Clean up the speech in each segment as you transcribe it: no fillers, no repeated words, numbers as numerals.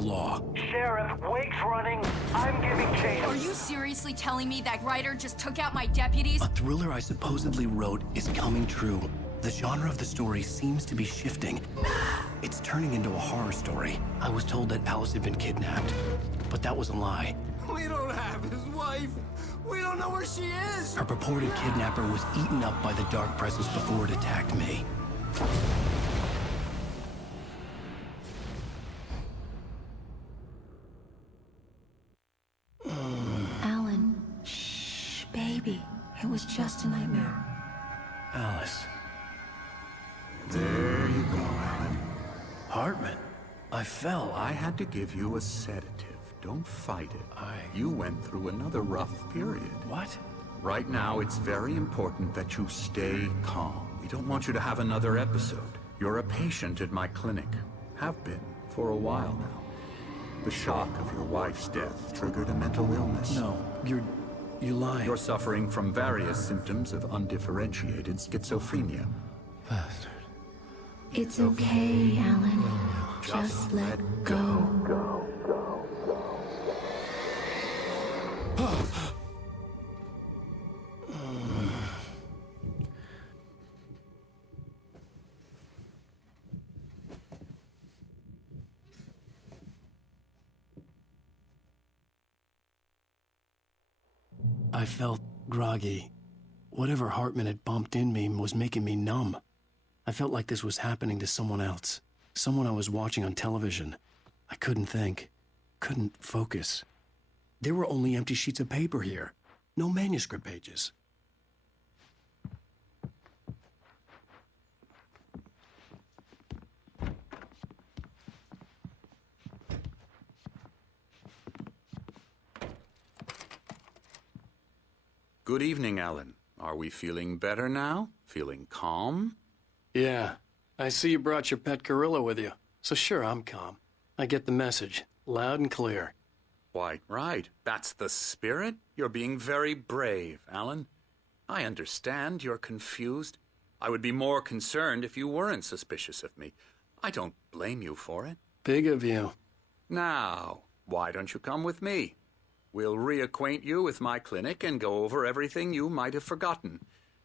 the law. Sheriff, Wake's running. I'm giving chase. Are you seriously telling me that writer just took out my deputies? A thriller I supposedly wrote is coming true. The genre of the story seems to be shifting. It's turning into a horror story. I was told that Alice had been kidnapped, but that was a lie. We don't have his wife. We don't know where she is. Her purported kidnapper was eaten up by the dark presence before it attacked me. Alan, shh, baby. It was just a nightmare. Alice. There you go, Alan. Hartman. I fell. I had to give you a sedative. Don't fight it. You went through another rough period. What? Right now, it's very important that you stay calm. We don't want you to have another episode. You're a patient at my clinic. Have been for a while now. The shock of your wife's death triggered a mental illness. No, you're lying. You're suffering from various symptoms of undifferentiated schizophrenia. Bastard. It's okay, Alan. Just let go. I felt groggy. Whatever Hartman had bumped in me was making me numb. I felt like this was happening to someone else. Someone I was watching on television. I couldn't think. Couldn't focus. There were only empty sheets of paper here. No manuscript pages. Good evening, Alan. Are we feeling better now? Feeling calm? Yeah. I see you brought your pet gorilla with you. So sure, I'm calm. I get the message. Loud and clear. Quite right. That's the spirit. You're being very brave, Alan. I understand you're confused. I would be more concerned if you weren't suspicious of me. I don't blame you for it. Big of you. Now, why don't you come with me? We'll reacquaint you with my clinic and go over everything you might have forgotten.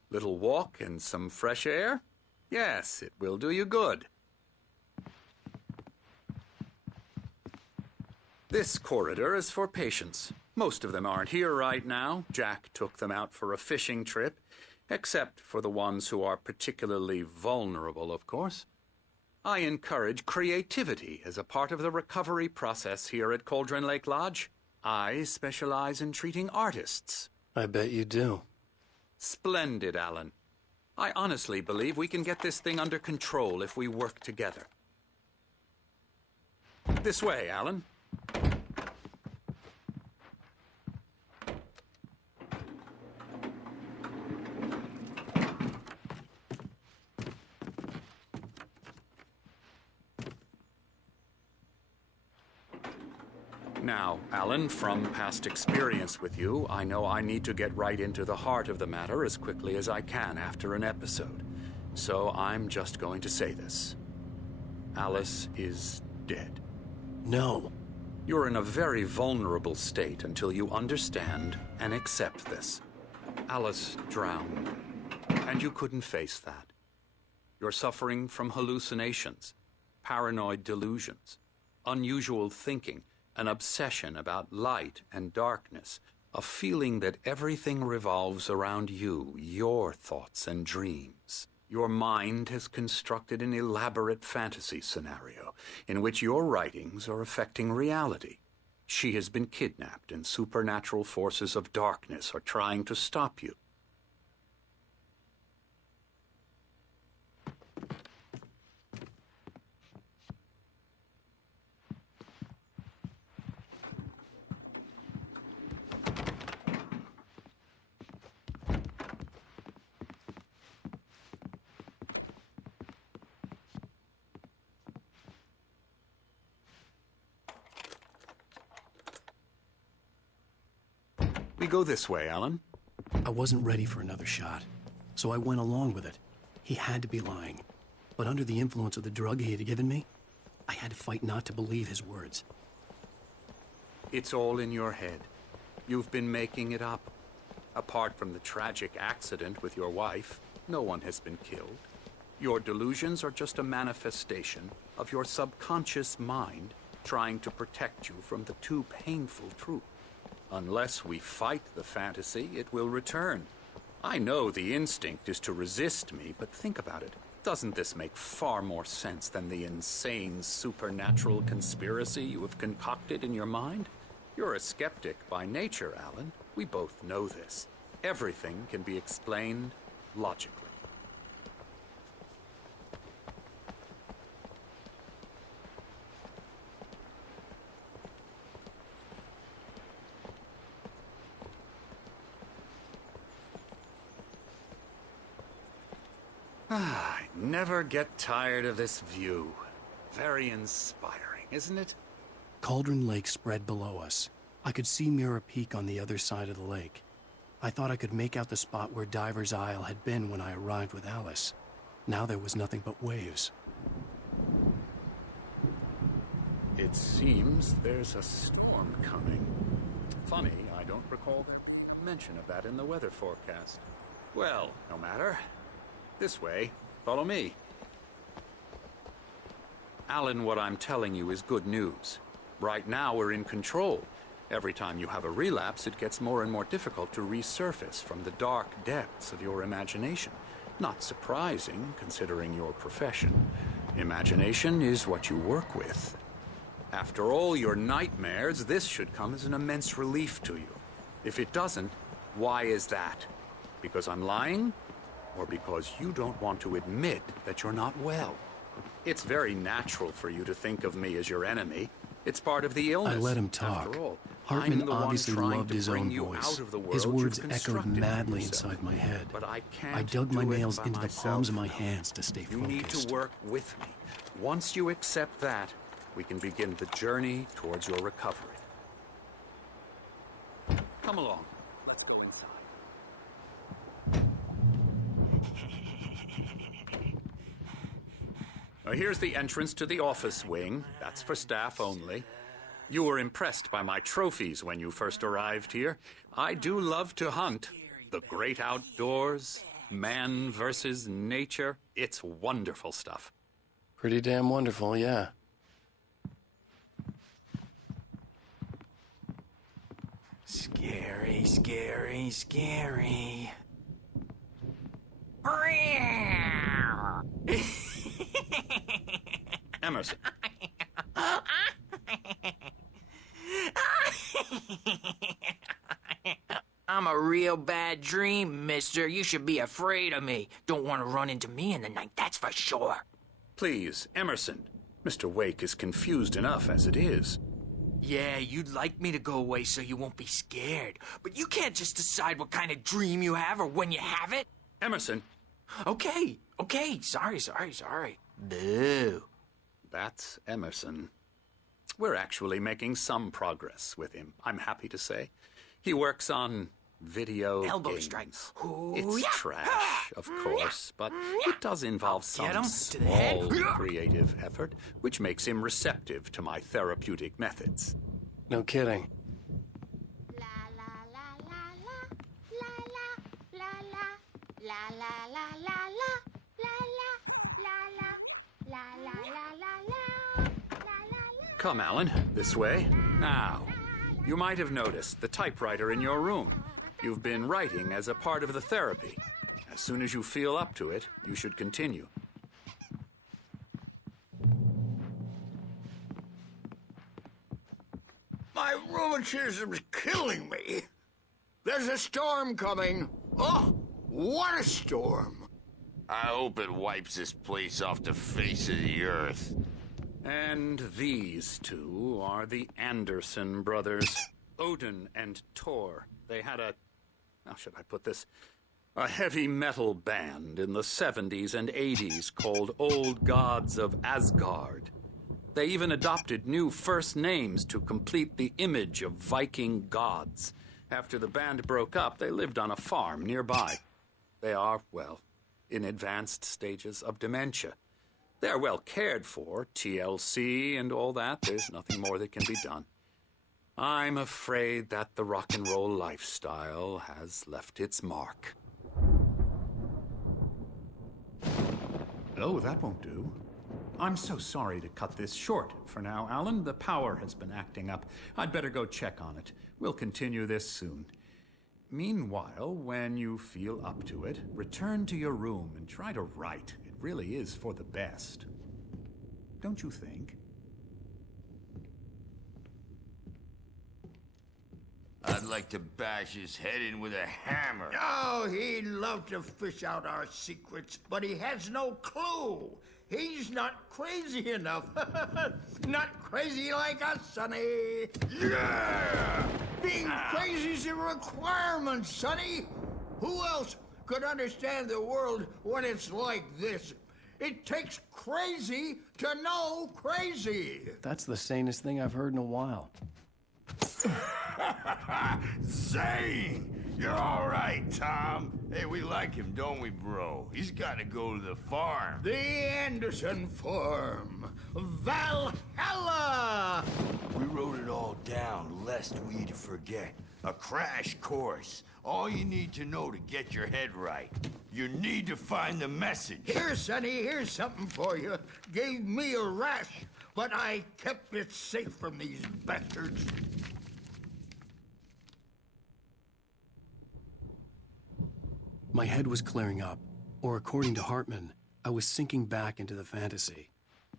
Little walk and some fresh air? Yes, it will do you good. This corridor is for patients. Most of them aren't here right now. Jack took them out for a fishing trip, except for the ones who are particularly vulnerable, of course. I encourage creativity as a part of the recovery process here at Cauldron Lake Lodge. I specialize in treating artists. I bet you do. Splendid, Alan. I honestly believe we can get this thing under control if we work together. This way, Alan. Now, Alan, from past experience with you, I know I need to get right into the heart of the matter as quickly as I can after an episode. So I'm just going to say this. Alice is dead. No. You're in a very vulnerable state until you understand and accept this. Alice drowned, and you couldn't face that. You're suffering from hallucinations, paranoid delusions, unusual thinking, an obsession about light and darkness, a feeling that everything revolves around you, your thoughts and dreams. Your mind has constructed an elaborate fantasy scenario in which your writings are affecting reality. She has been kidnapped and supernatural forces of darkness are trying to stop you. We go this way, Alan. I wasn't ready for another shot, so I went along with it. He had to be lying. But under the influence of the drug he had given me, I had to fight not to believe his words. It's all in your head. You've been making it up. Apart from the tragic accident with your wife, no one has been killed. Your delusions are just a manifestation of your subconscious mind trying to protect you from the too painful truth. Unless we fight the fantasy, it will return. I know the instinct is to resist me, but think about it. Doesn't this make far more sense than the insane supernatural conspiracy you have concocted in your mind? You're a skeptic by nature, Alan. We both know this. Everything can be explained logically. I never get tired of this view. Very inspiring, isn't it? Cauldron Lake spread below us. I could see Mirror Peak on the other side of the lake. I thought I could make out the spot where Diver's Isle had been when I arrived with Alice. Now there was nothing but waves. It seems there's a storm coming. Funny, I don't recall there being a mention of that in the weather forecast. Well, no matter. This way. Follow me. Alan, what I'm telling you is good news. Right now, we're in control. Every time you have a relapse, it gets more and more difficult to resurface from the dark depths of your imagination. Not surprising, considering your profession. Imagination is what you work with. After all your nightmares, this should come as an immense relief to you. If it doesn't, why is that? Because I'm lying? Or because you don't want to admit that you're not well? It's very natural for you to think of me as your enemy. It's part of the illness. I let him talk. After all, Hartman obviously loved his own voice. His words echoed madly inside my head. But I can't I dug my do it nails by into the myself. palms of my hands to stay You focused. need to work with me. Once you accept that, we can begin the journey towards your recovery. Come along. Let's go inside. Now, here's the entrance to the office wing. That's for staff only. You were impressed by my trophies when you first arrived here. I do love to hunt. The great outdoors, man versus nature. It's wonderful stuff. Pretty damn wonderful, yeah. Scary, scary, scary. Emerson. I'm a real bad dream, mister. You should be afraid of me. Don't want to run into me in the night, that's for sure. Please, Emerson. Mr. Wake is confused enough as it is. Yeah, you'd like me to go away so you won't be scared. But you can't just decide what kind of dream you have or when you have it. Emerson. Okay. Sorry. Boo. That's Emerson. We're actually making some progress with him, I'm happy to say. He works on video Elbow games. strike. Ooh, It's yeah. trash, of course, but it does involve Get him some to the head. small creative effort, which makes him receptive to my therapeutic methods. No kidding. Come, Alan, this way. Now, you might have noticed the typewriter in your room. You've been writing as a part of the therapy. As soon as you feel up to it, you should continue. My rheumatism's killing me. There's a storm coming. Oh, what a storm. I hope it wipes this place off the face of the earth. And these two are the Andersen brothers, Odin and Tor. They had how should I put this? A heavy metal band in the 70s and 80s called Old Gods of Asgard. They even adopted new first names to complete the image of Viking gods. After the band broke up, they lived on a farm nearby. They are, well, in advanced stages of dementia. They're well cared for, TLC and all that. There's nothing more that can be done. I'm afraid that the rock and roll lifestyle has left its mark. Oh, that won't do. I'm so sorry to cut this short for now, Alan. The power has been acting up. I'd better go check on it. We'll continue this soon. Meanwhile, when you feel up to it, return to your room and try to write. It really is for the best. Don't you think? I'd like to bash his head in with a hammer. Oh, he'd love to fish out our secrets, but he has no clue. He's not crazy enough. Not crazy like us, Sonny. Yeah! Being crazy's a requirement, Sonny. Who else could understand the world when it's like this? It takes crazy to know crazy. That's the sanest thing I've heard in a while. Zane! You're all right, Tom. Hey, we like him, don't we, bro? He's got to go to the farm. The Andersen farm. Valhalla! We wrote it all down, lest we forget. A crash course. All you need to know to get your head right. You need to find the message. Here, Sonny, here's something for you. Gave me a rash, but I kept it safe from these bastards. My head was clearing up, or according to Hartman, I was sinking back into the fantasy.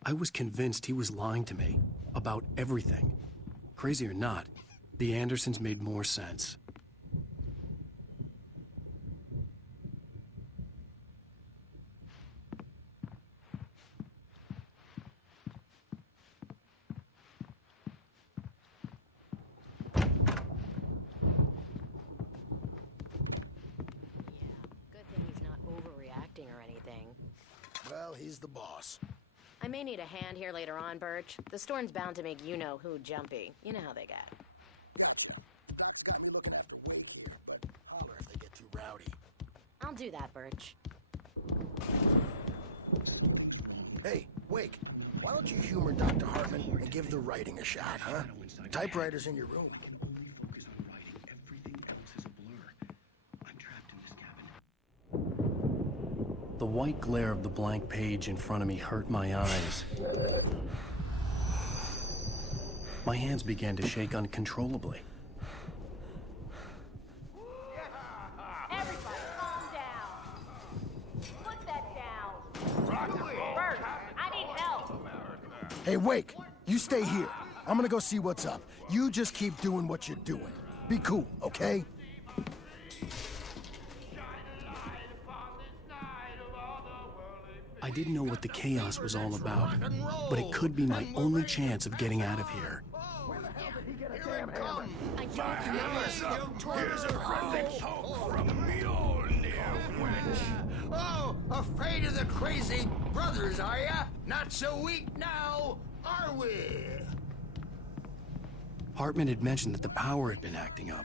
I was convinced he was lying to me about everything. Crazy or not, the Andersens made more sense. Well, he's the boss. I may need a hand here later on, Birch. The storm's bound to make you-know-who jumpy. You know how they get. I've got me looking after Wade here, but holler if they get too rowdy. I'll do that, Birch. Hey, Wake, why don't you humor Dr. Hartman and give the writing a shot, huh? Typewriter's in your room. The white glare of the blank page in front of me hurt my eyes. My hands began to shake uncontrollably. Everybody, calm down. Put that down. Bert, I need help. Hey, Wake, you stay here. I'm gonna go see what's up. You just keep doing what you're doing. Be cool, okay? I didn't know what the chaos was all about, but it could be my only chance of getting out of here. Here it comes. I don't know. Here's a friendly poke from Mjolnir, wench. Oh, afraid of the crazy brothers, are ya? Not so weak now, are we? Hartman had mentioned that the power had been acting up.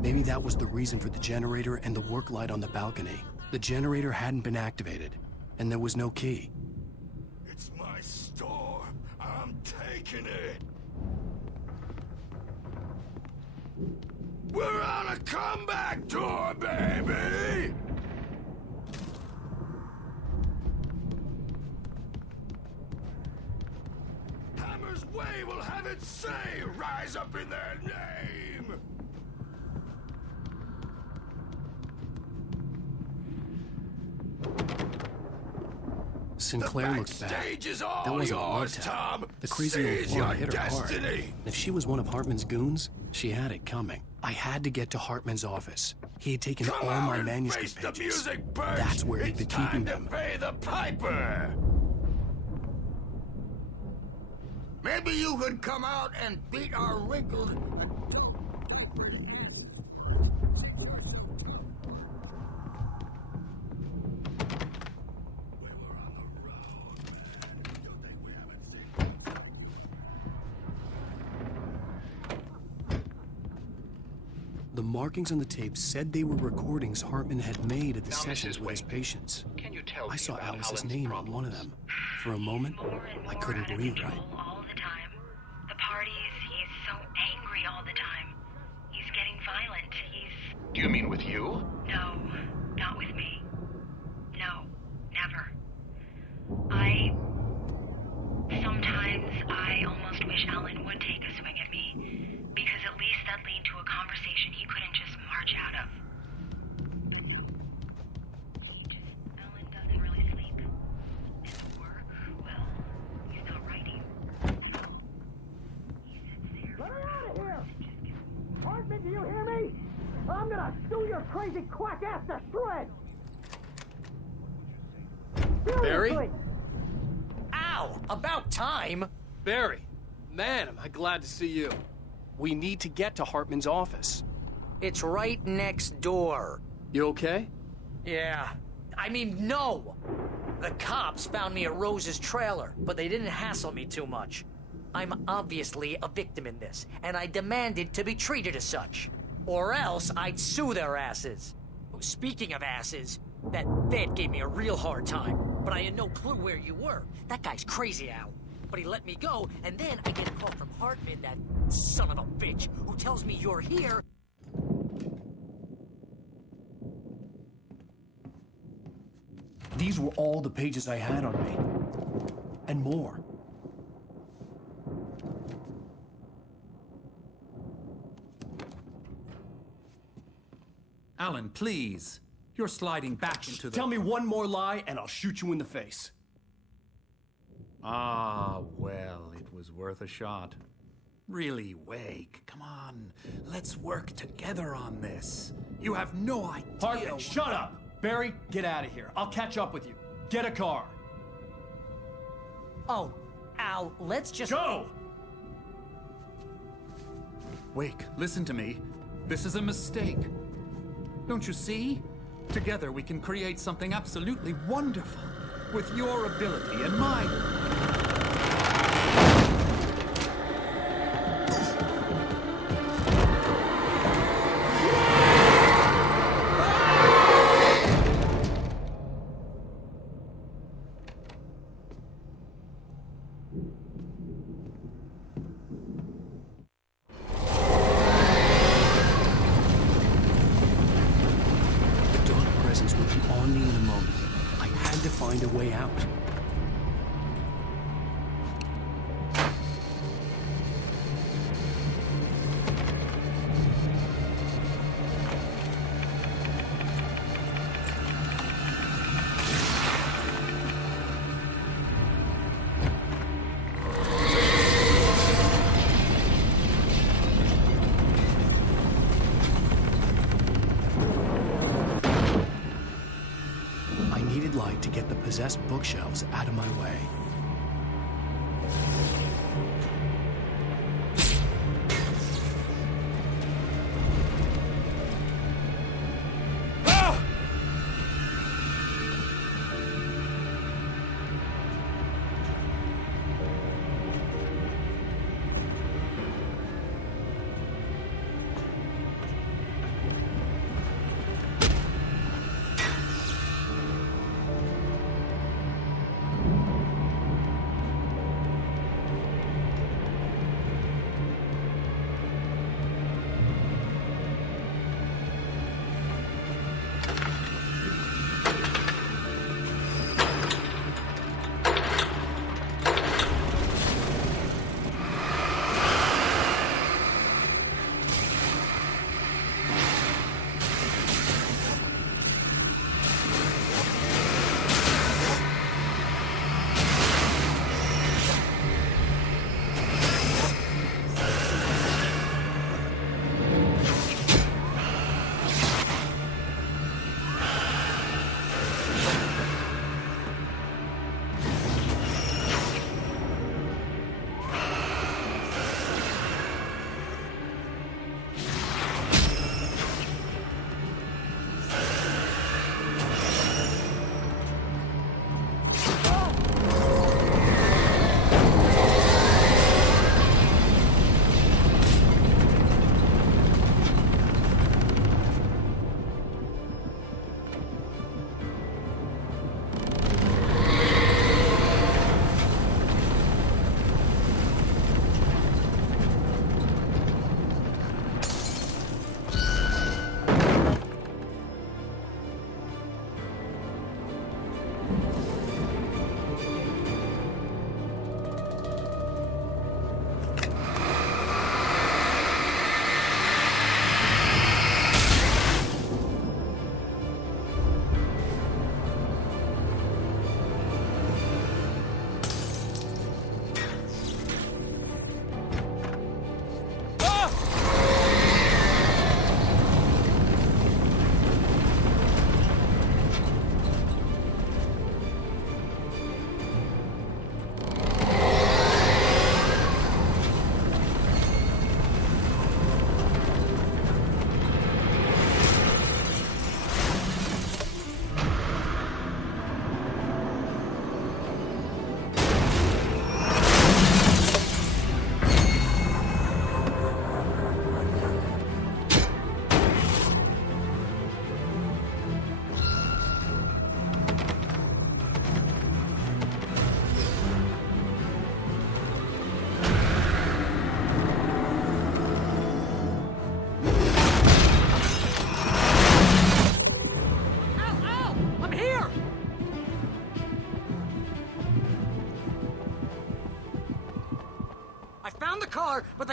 Maybe that was the reason for the generator and the work light on the balcony. The generator hadn't been activated, and there was no key. It's my storm. I'm taking it. We're on a comeback tour, baby! Hammer's Way will have its say rise up in their name! Sinclair looked back. Stage is all That wasn't a love yours, tap. Tom. The crazy old Seize blonde your hit her hard. destiny. And if she was one of Hartman's goons, she had it coming. I had to get to Hartman's office. He had taken Come all out my and manuscript face the pages. music, Birch. That's where he'd been It's keeping time to them. pay the piper. Maybe you could come out and beat our wrinkled adult diaper again. The markings on the tape said they were recordings Hartman had made at the sessions with his patients. Can you tell I me saw about Alice's Alan's name problems? on one of them. For a moment, I couldn't breathe right. All the time. The parties, he's so angry all the time. He's getting violent. Do you mean with you? No, not with me. No, never. Sometimes I almost wish Alan would take a swing at me, because at least that'd lead to a conversation he couldn't just march out of. But no. Alan doesn't really sleep. And work, well, he's not writing at all. He sits there. Let her out of here! Hartman, do you hear me? I'm gonna sew your crazy quack ass to shreds! Barry? Ow! About time! Barry, man, am I glad to see you. We need to get to Hartman's office. It's right next door. You okay? Yeah. I mean, no! The cops found me at Rose's trailer, but they didn't hassle me too much. I'm obviously a victim in this, and I demanded to be treated as such. Or else I'd sue their asses. Speaking of asses, that vet gave me a real hard time, but I had no clue where you were. That guy's crazy, Al. But he let me go, and then I get a call from Hartman, that son of a bitch, who tells me you're here. These were all the pages I had on me. And more. Alan, please. You're sliding back into the... Tell me one more lie and I'll shoot you in the face. Ah, well, it was worth a shot. Really, Wake, come on. Let's work together on this. You have no idea... Hartman, shut up! Barry, get out of here. I'll catch up with you. Get a car. Oh, Al, let's just... Go! Wake, listen to me. This is a mistake. Don't you see? Together we can create something absolutely wonderful. With your ability and mine. Find a way out. To get the possessed bookshelves out of my way.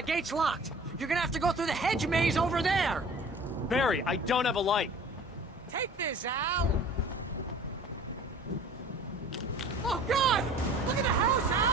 the gate's locked. You're gonna have to go through the hedge maze over there. Barry, I don't have a light. Take this, Al. Oh, God! Look at the house, Al!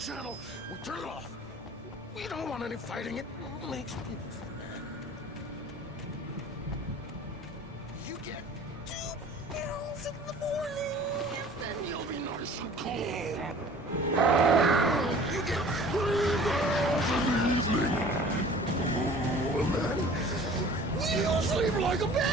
channel. We turn it off. We don't want any fighting. It makes people mad. You get 2 pills in the morning, and then you'll be nice and cool. You get 3 pills in the evening. Oh, and then you'll sleep like a baby.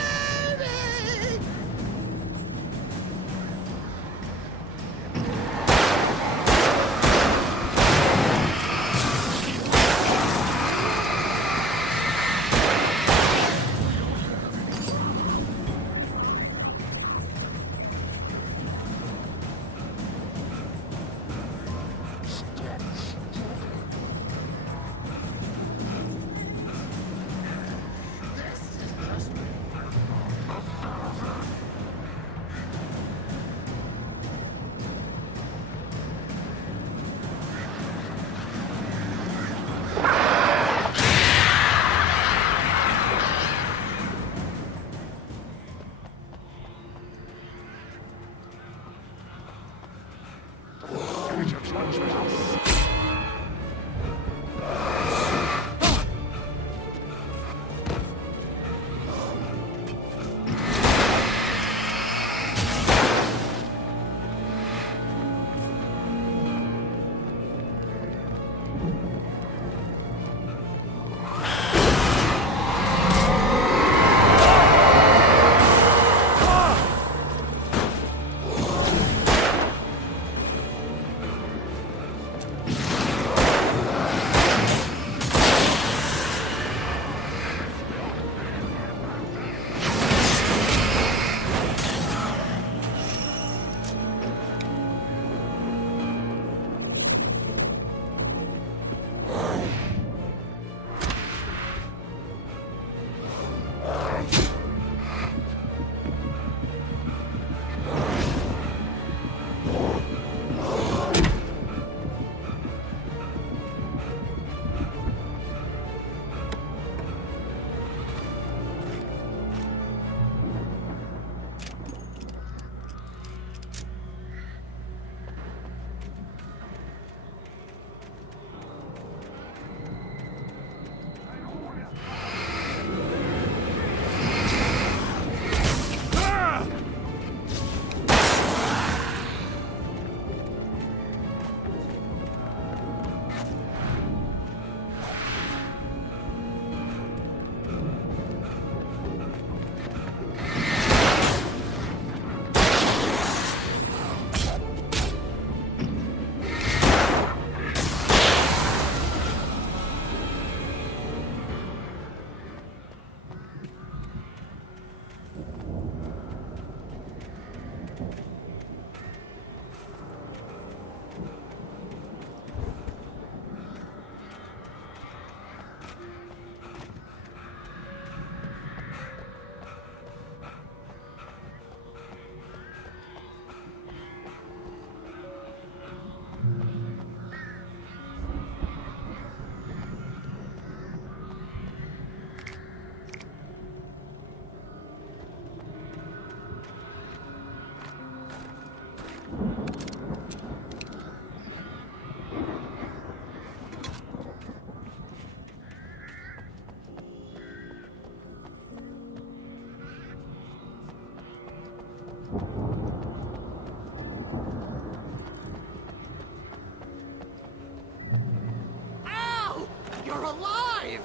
alive!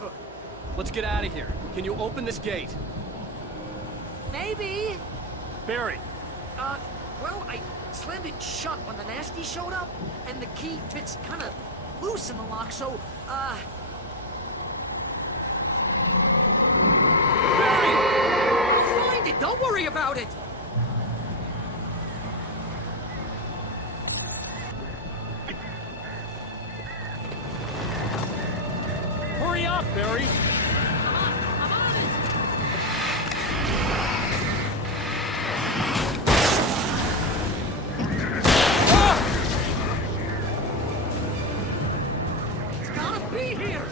Let's get out of here. Can you open this gate? Maybe. Barry. Well, I slammed it shut when the nasty showed up, and the key fits kind of loose in the lock, so, Barry! I'll find it. Don't worry about it. Hurry up, Barry! I'm on it. It's gotta be here.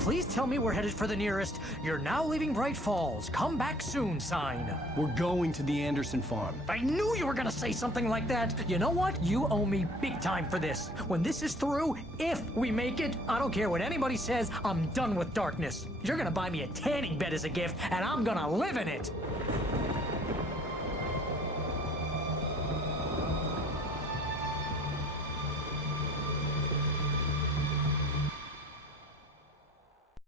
Please tell me we're headed for the nearest "You're now leaving Bright Falls. Come back soon" sign. We're going to the Anderson farm. I knew you were gonna say something like that. You know what? You owe me big time for this. When this is through, if we make it, I don't care what anybody says, I'm done with darkness. You're gonna buy me a tanning bed as a gift, and I'm gonna live in it.